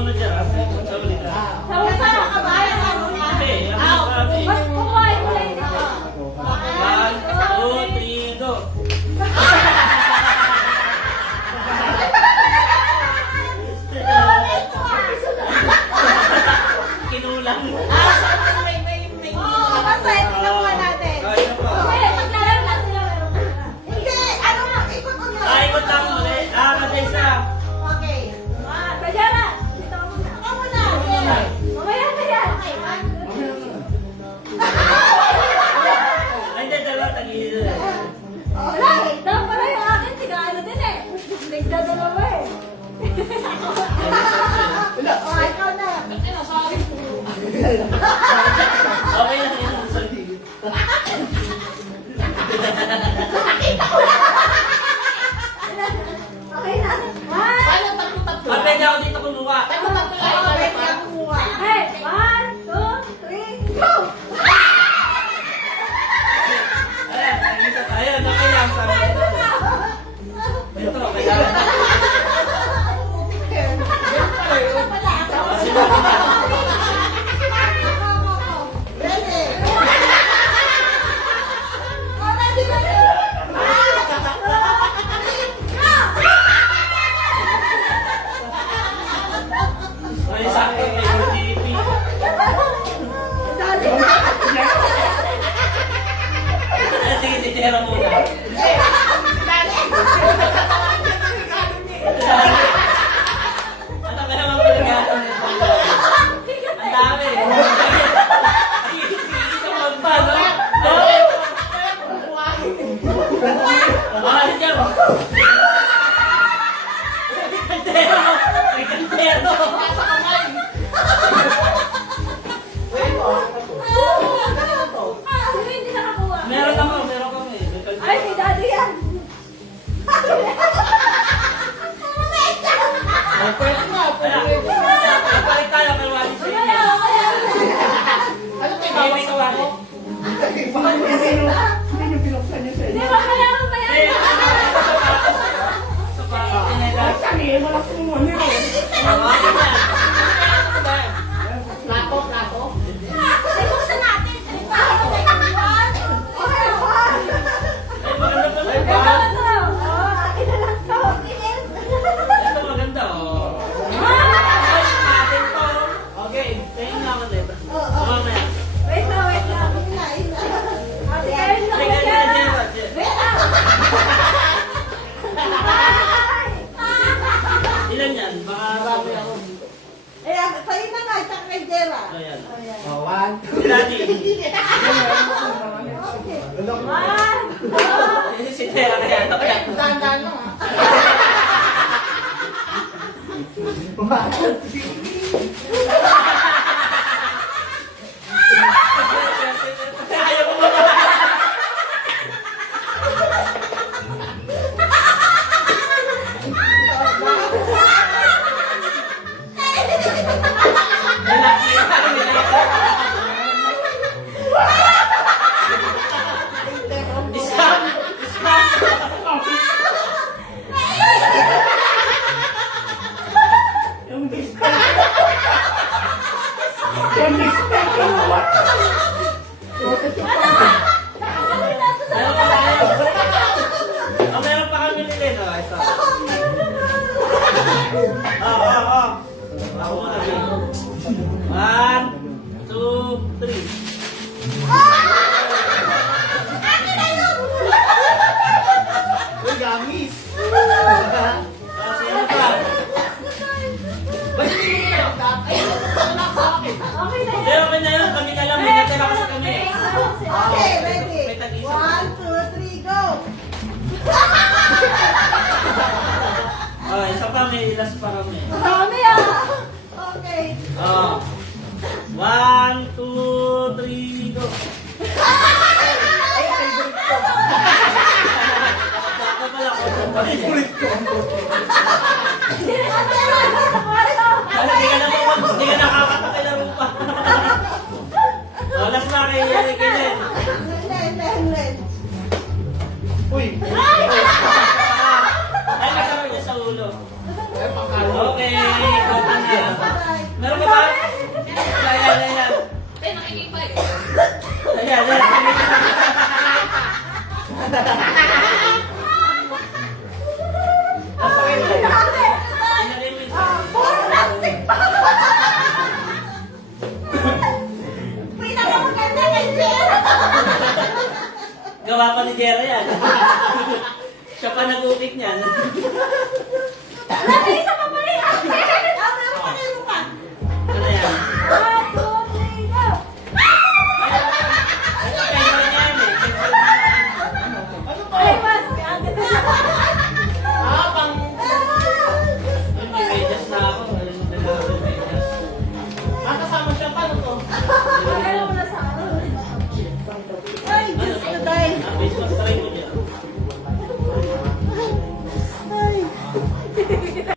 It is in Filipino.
muna dyan. Sa ulit na. Sa kabayan ka muna. Hindi, ang Mas kumain mo lang dito. 1, 2, 3, go! Kinulang. Oo, basta tingnan natin. Kaya pa. Okay, maglalaro lang sila. Hindi, ano lang, ikot mo lang. Ikot lang ulit. Kadis na. Okay. Kajara, dito ka muna. Ako muna. Mamaya na yan. Okay, Ay, hindi, dalawa. Tagilid. wala, dapat pala yung akin. Tigano din eh. Nagdadalawa eh. Oh, ikaw na. Okay lang yun. Okay na. One. Pwede ako dito kumuha. Okay, kumuha. Hey, 1, 2, 3, go! Ayun, okay lang. Sabi ko. Ito, kailangan. Sinabi na. Ay, sakto may UTP. Sige, titira muna. Ano ka naman pinag-aatan nito? Ang dami. Isang magpa, no? Ah, siya. Kantero! May kantero! Hindi nakakuha. Meron kami. May kantero. Ay, si Daddy yan. Pwede na. Balik tayo kay Wally sa inyo. May kawali. Di ba kailangan ba yan? Ayusin natin. Ito, ito. Oh, akin na lang to. Ito maganda, oh. Ay, natin to. Okay, tingin nga ako, Debra. Mamaya. Wait lang, wait lang. Ate, ayun lang. Tingnan niyo na, Debra. Wait lang. Ilan yan? Baka marami ako. Sa'yo na nga, tsaka kay Jera. Ayan. One. Daddy. Okay. 1, 2, Si Tera na yan. Okay. Ayaw ko ba? Meron pa kami nilin. Ito. Ako muna. 1, 2, 3. Uy, gamis! Sino pa? Okay na Hindi, yan. okay na yun. Kami na lang. May natira kasi kami. Okay, ready? May tag-isa. 1, 2, 3, go! Oh, isa pa. May ilas pa kami. Dami ah! Okay. Oh. 1, 2, 3, go. Ako pala ko. Ulit ko. Hindi ka nakakatakilaro pa. Olas na kay Kellen. Uy! Ay, masarap niya sa ulo. Ay, pangkalo. Okay, ikaw na. gawa pa ni Jera yan. Siya pa nag-upik niyan. Wala, isa pa mali. Ano yan? 1, 2, 3, go! Ito, pencil niya yan eh. Ano to? Ay, mas. Agad na. Ah, pang... Yun, may medyas na ako. Ayun, nagkaroon ng medyas. Ah, kasama siya. Paano to? Ano mo na sa ano? Ay, Diyos ko dahil. Ah, face mask